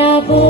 বৃন্দাবন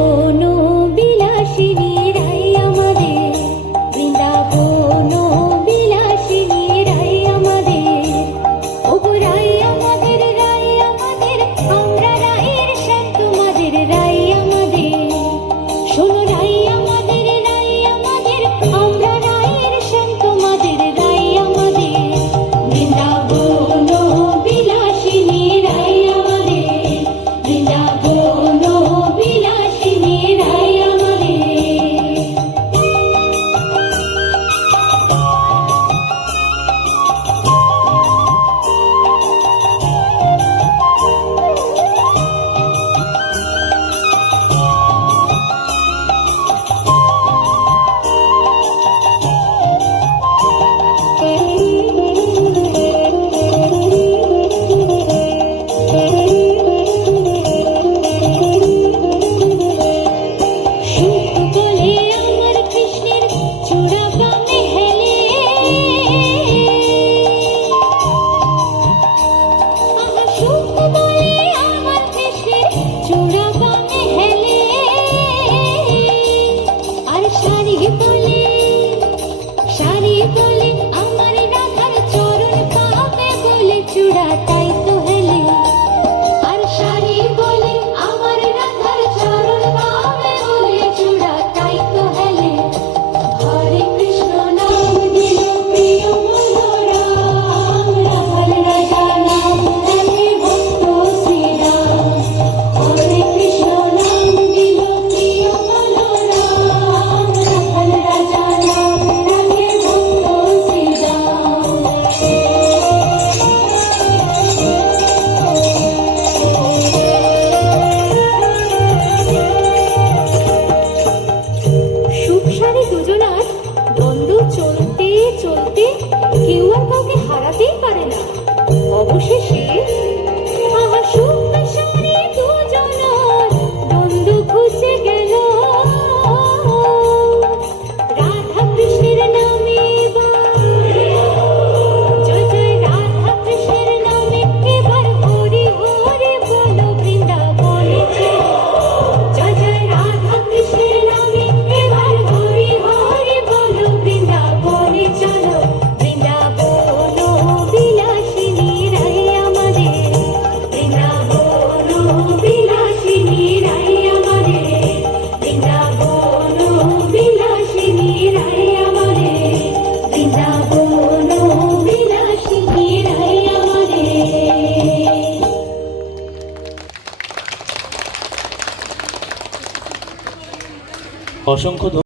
অসংখ্য